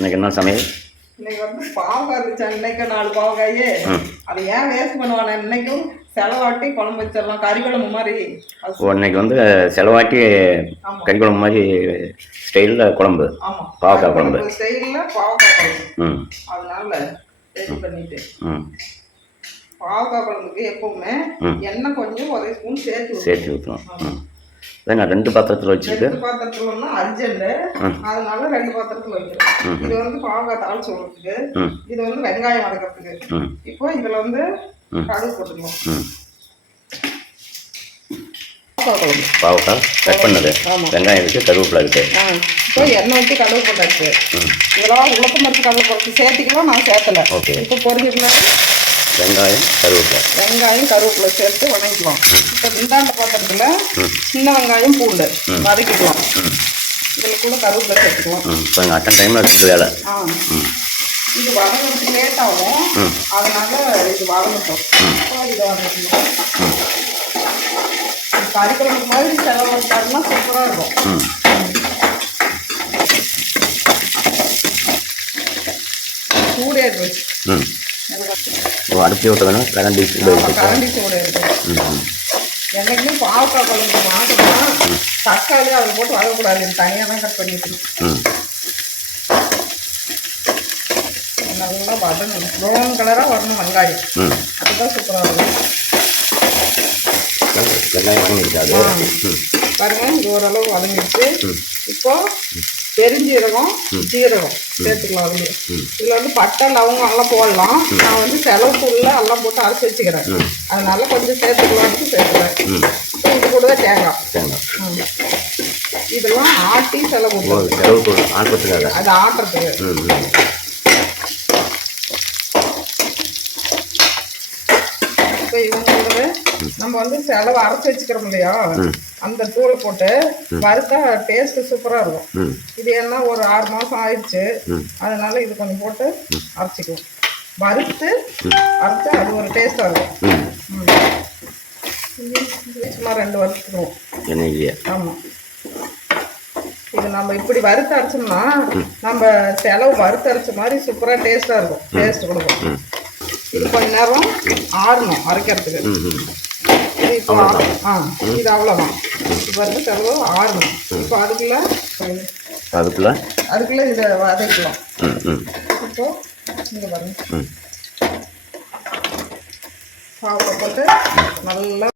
இன்னைக்கு என்ன சமையல்? இன்னைக்கு வந்து பாவக்காய் இருந்துச்சு? இன்னைக்கு நாலு பாவக்காயே. அதை ஏன் வேஸ்ட் பண்ணுவானே? இன்னைக்கும் செலவாட்டி குழம்பு வச்சிடலாம். கறி குழம்பு மாதிரி. இன்னைக்கு வந்து செலவாட்டி. கறி குழம்பு மாதிரி ஸ்டைலில் குழம்பு. பாவக்காய் குழம்பு. ஸ்டைலில் பாவக்காய் குழம்பு. ம். அதனால ரெடி பண்ணிட்டு. ம். பாவக்காய் குழம்புக்கு எப்பவுமே. எண்ணெய் கொஞ்சம் ஒரு ஸ்பூன் சேர்த்து. சேர்த்து ஊற்றணும் நான் ரெண்டு பாத்திரத்தில் வச்சுருக்கு. ரெண்டு பாத்திரத்துலன்னா அர்ஜென்ட். அதனால ரெண்டு பாத்திரத்துல வைக்கிறேன் இது வந்து பாவக்காய் தாளிச்சு விடுறதுக்கு ம் இது வந்து வெங்காயம் வதக்கிறதுக்கு. இப்போ இதுல வந்து. கடுகு போட்டுக்கலாம் பாவக்காய் கட் பண்ணது. வெங்காயம் இருக்குது கருவேப்பிலை இருக்குது இப்போ எண்ணெய் ஊற்றி கடுகு போட்டாச்சு. இதெல்லாம் உளுக்க மரத்து கடுகு போட்டு சேர்த்துக்கலாம் நான் சேர்த்தல. ஓகே. இப்போ பொரிஞ்சிருந்தா வெங்காயம் கருவேப்பிலை. வெங்காயம் கருவேப்பிலை சேர்த்து வதக்கிக்கலாம் இப்போ இந்தாண்ட பாத்திரத்துல. சின்ன வெங்காயம் பூண்டு வதக்கிக்கலாம். இதில் கூட கருவேப்பிலை சேர்த்துக்கலாம். இப்போ எங்கள் அட்டன் டைமில் இருக்குது வேலை. ஆ. இது வதங்கிறதுக்கு லேட் ஆகும். அதனால இது வதங்கட்டும். இதை வதக்கணும் கறி குழம்பு மாதிரி செலவு வச்சாருன்னா சூப்பராக இருக்கும். சூடே ம். ஓ அடுப்பு விட்டதுன்னா கரண்டி சூடு கரண்டி சூடே என்னைக்குமே பாவக்காய் குழம்பு மாட்டோம்னா தக்காளி அதில் போட்டு வதக்கூடாது இது தனியாக தான் கட் பண்ணி வச்சிருக்கேன் ம் நல்லா வதங்கணும். ப்ரௌன் கலராக வரணும் வெங்காயம். அதுதான் சூப்பராக இருக்கும். வெங்காயம் வாங்கிடுச்சு அது பாருங்க இது ஓரளவு வதங்கிடுச்சு. ம். பெருஞ்சீரகம் ஜீரகம் சேர்த்துக்கலாம் அதுலேயே. இதில் வந்து பட்டை லவங்கம் எல்லாம் போடலாம். நான் வந்து செலவுக்கு உள்ள எல்லாம் போட்டு அரைச்சி வச்சுக்கிறேன். அதனால கொஞ்சம் சேர்த்துக்கலாம்னு சேர்த்துக்கிறேன். இது கூட தான் தேங்காய். இதெல்லாம் ஆட்டி செலவு அது ஆட்டுறதுக்கு ம் ம் இப்போ இவங்க கூடவே நம்ம வந்து செலவு அரைச்சி வச்சுக்கிறோம் இல்லையா. அந்த தூளை போட்டு வறுத்தா டேஸ்ட்டு சூப்பராக இருக்கும். இது என்ன ஒரு ஆறு மாதம் ஆயிடுச்சு. அதனால இது கொஞ்சம் போட்டு அரைச்சிக்குவோம். வறுத்து அரைச்சா அது ஒரு டேஸ்ட்டாக இருக்கும். சும்மா ரெண்டு வறுத்துக்குவோம். ஆமாம் இது நம்ம இப்படி வறுத்து அரைச்சோம்னா நம்ம செலவு வறுத்து அரைச்ச மாதிரி சூப்பராக டேஸ்ட்டாக இருக்கும். டேஸ்ட் கொடுக்கும். இது கொஞ்ச நேரம் ஆறணும் அரைக்கிறதுக்கு. இப்போ ஆ இது அவ்வளோதான் இப்போ வந்து செலவு ஆறணும் இப்போ அதுக்குள்ள அதுக்குள்ள? அதுக்குள்ள இதை வதக்கலாம் இப்போ இங்கே பாருங்க. ம். பாவக்காய் போட்டு நல்லா